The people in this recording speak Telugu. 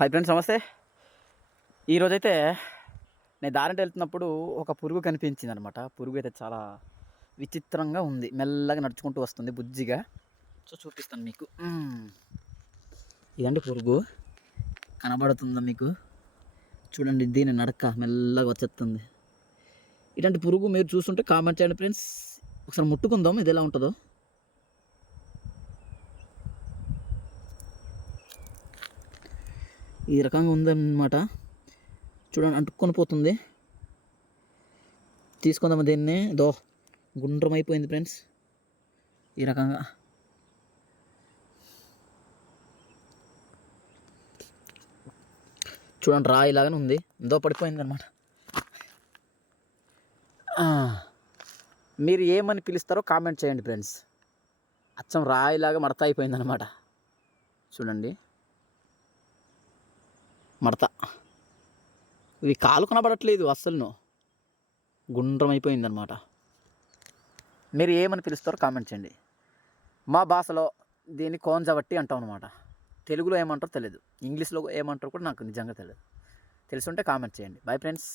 హాయ్ ఫ్రెండ్స్ నమస్తే. ఈరోజైతే నేను దారింటి వెళ్తున్నప్పుడు ఒక పురుగు కనిపించింది అనమాట పురుగు అయితే చాలా విచిత్రంగా ఉంది. మెల్లగా నడుచుకుంటూ వస్తుంది బుజ్జిగా. సో చూపిస్తాను మీకు. ఇదండి పురుగు. కనబడుతుందా మీకు? చూడండి దీని నడక మెల్లగా వచ్చేస్తుంది. ఇలాంటి పురుగు మీరు చూస్తుంటే కామెంట్ చేయండి ఫ్రెండ్స్ ఒకసారి ముట్టుకుందాం ఇది ఎలా ఉంటుందో. ఈ రకంగా ఉందన్నమాట. చూడండి అంటుకొని పోతుంది తీసుకుందాం దీన్ని? దో గుండ్రం అయిపోయింది ఫ్రెండ్స్. ఈ రకంగా. చూడండి రాయిలాగానే ఉంది. దో పడిపోయింది అనమాట మీరు ఏమని పిలుస్తారో కామెంట్ చేయండి ఫ్రెండ్స్. అచ్చం రాయిలాగా మడత అయిపోయింది అనమాట చూడండి. మడత. ఇది కాలు కనబడట్లేదు అస్సలు గుండ్రమైపోయిందనమాట మీరు ఏమని పిలుస్తారో కామెంట్ చేయండి. మా భాషలో దీన్ని కోంజవట్టి అంటాం అనమాట తెలుగులో ఏమంటారో తెలియదు ఇంగ్లీష్లో ఏమంటారో కూడా నాకు నిజంగా తెలియదు తెలుసుంటే కామెంట్ చేయండి. Bye friends